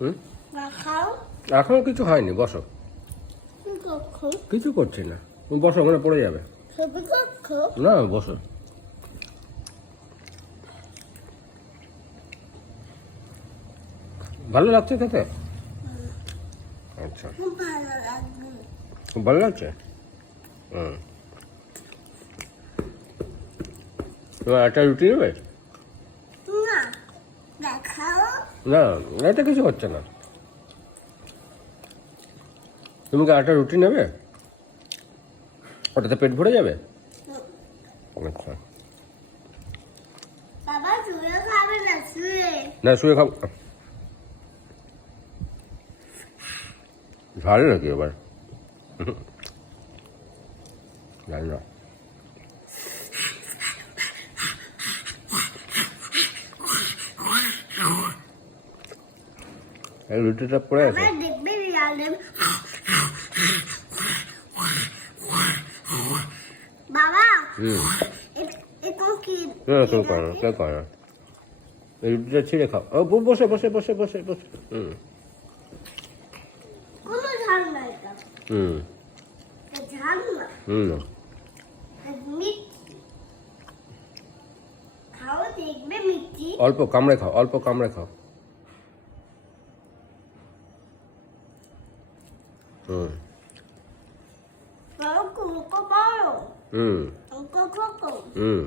হুম, খাও। এখনো কিছু হয়নি, বসো। কি করছো? কিছু করছি না, তুমি বসো, ওখানে পড়ে যাবে। ছবি করছো? না, বসো। ভালো লাগছে খেতে? আচ্ছা, খুব ভালো লাগবে। খুব ভালো লাগছে। হুম, তোমার একটা রুটি নেবে? না, দেখাও। না, এটা কিছু হচ্ছে না। তুমি কি একটা রুটি নেবে? ওটাতে পেট ভরে যাবে। আচ্ছা, বাবা শুয়ে খাবে না, শুয়ে। না শুয়ে খাও। ঝাল নাকি এবার? জানি না। এই রুটিটা পড়ে আছে। বাবা দেখবে রিয়ালে। বাবা হুম, এটা কি? কেউ করে না, কেউ করে না। এই রুটিটা ছিঁড়ে খাও। ও, বসে বসে বসে বসে বসে। হুম কোনো ঝাল না এটা। হুম এটা ঝাল না, হুম। এটা মিষ্টি। খাও, দেখবে মিষ্টি। অল্প কামড়ে খাও, অল্প কামড়ে খাও। হুম বাবা কুকো পারো। হুম কুকো কুকো। হুম।